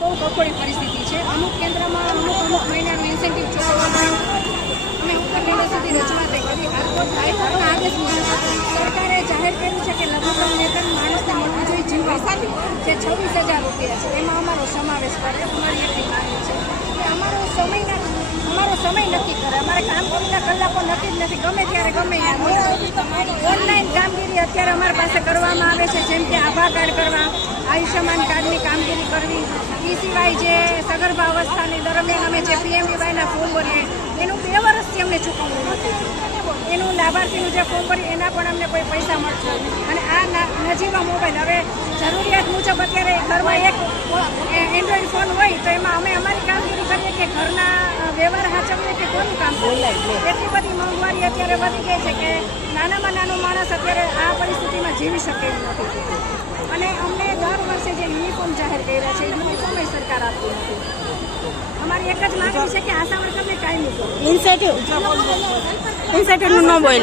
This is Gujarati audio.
બહુ કફોડી પરિસ્થિતિ છે. અમુક કેન્દ્રમાં અમુક મહિનાનું ઇન્સેન્ટિવ ચૂકવવામાં અમે 17 મહિના સુધી રજૂઆત કરી. હાઈકોર્ટના આદેશ મુજબ સરકારે જાહેર કર્યું છે કે લઘુત્તમ વેતન માણસને મળવું જોઈએ જીવવાથી, જે 26,000 રૂપિયા છે. એમાં અમારો સમાવેશ કરે. અમારી એટલી માંગણી છે કે અમારો સમય નક્કી કરે. અમારે કામગીરીના કલાકો નક્કી જ નથી. ગમે ત્યારે ગમે ઓનલાઈન કામગીરી અત્યારે અમારી પાસે કરવામાં આવે છે, જેમ કે આભા કાર્ડ કરવા, આયુષ્યમાન કાર્ડની કામગીરી કરવી. એ સિવાય જે સગર્ભા અવસ્થાની દરમિયાન અમે જે PMVYના ફોર્મ ભરીએ એનું 2 વર્ષથી અમને ચૂકવવું નથી. એનું લાભાર્થીનું જે ફોર્મ ભરીએ એના પણ અમને કોઈ પૈસા મળશે. અને આ નજીવા મોબાઈલ હવે જરૂરિયાત મુજબ અત્યારે ઘરમાં એક એન્ડ્રોઈડ ફોન હોય તો એમાં અમે અમારી કામગીરી કરીએ કે ઘરના વ્યવહાર સાચવીએ કે કોનું કામ કરીએ. એટલી બધી મોંઘવારી અત્યારે વધી ગઈ છે કે નાનામાં નાનો માણસ અત્યારે આ પરિસ્થિતિમાં જીવી શકે એમ નથી. અને અમને દર વર્ષે જે યુનિફોર્મ જાહેર કર્યા છે એ યુનિફોર્મ સરકાર આપતી નથી. અમારી એક જ માંગણી છે કે આશા વર્કરને કાયમી કરો. ઇન્સેન્ટિવનું ન બોલ.